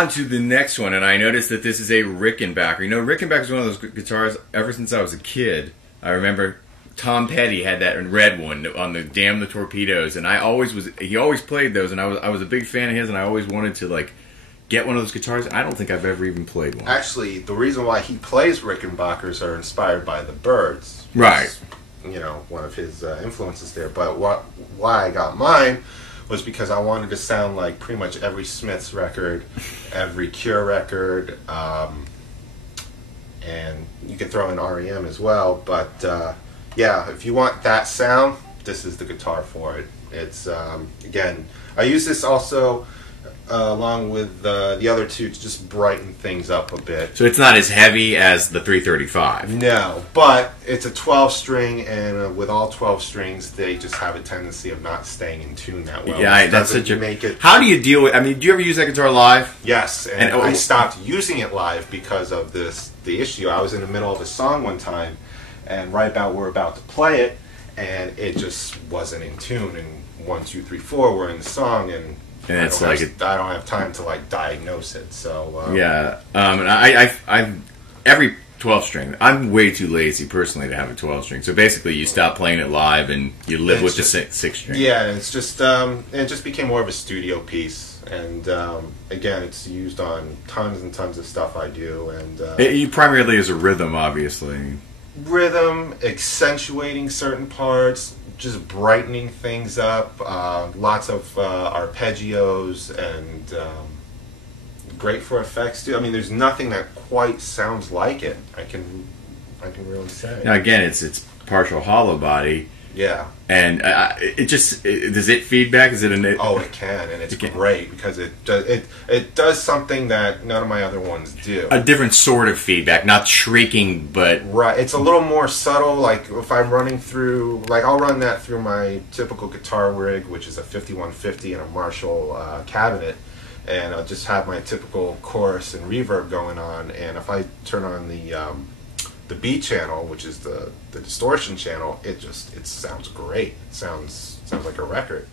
on to the next one, and I noticed that this is a Rickenbacker. You know, Rickenbacker is one of those guitars. Ever since I was a kid, I remember Tom Petty had that red one on the Damn the Torpedoes, and he always played those, and I was a big fan of his, and I always wanted to like get one of those guitars. I don't think I've ever even played one. Actually, the reason why he plays Rickenbackers are inspired by the Byrds. Right. You know, one of his influences there. But why I got mine was because I wanted to sound like pretty much every Smiths record, every Cure record, and you could throw in REM as well. But yeah, if you want that sound, this is the guitar for it. It's again, I use this also along with the other two to just brighten things up a bit. So it's not as heavy as the 335. No, but it's a 12 string, and with all 12 strings, they just have a tendency of not staying in tune that well. Yeah, that's such a. Make it. How do you deal with? I mean, do you ever use that guitar live? Yes, and I stopped using it live because of the issue. I was in the middle of a song one time, and right about we're about to play it, and it just wasn't in tune. And 1, 2, 3, 4 were in the song, and it's I don't have time to like diagnose it. So yeah, and I every 12 string. I'm way too lazy personally to have a 12 string. So basically, you stop playing it live and you live with the 6 string. Yeah, it's just it just became more of a studio piece. And again, it's used on tons and tons of stuff I do. And you primarily as a rhythm, obviously. Rhythm, accentuating certain parts, just brightening things up. Lots of arpeggios, and great for effects too. I mean, there's nothing that quite sounds like it. I can really say. Now again, it's partial hollow body. Yeah. And does it feedback? Is it a? Oh, it can, and it's great because it does something that none of my other ones do. A different sort of feedback, not shrieking, but right. It's a little more subtle. Like if I'm running through, like I'll run that through my typical guitar rig, which is a 5150 and a Marshall cabinet, and I'll just have my typical chorus and reverb going on. And if I turn on the B channel, which is the distortion channel, it sounds great. It sounds like a record.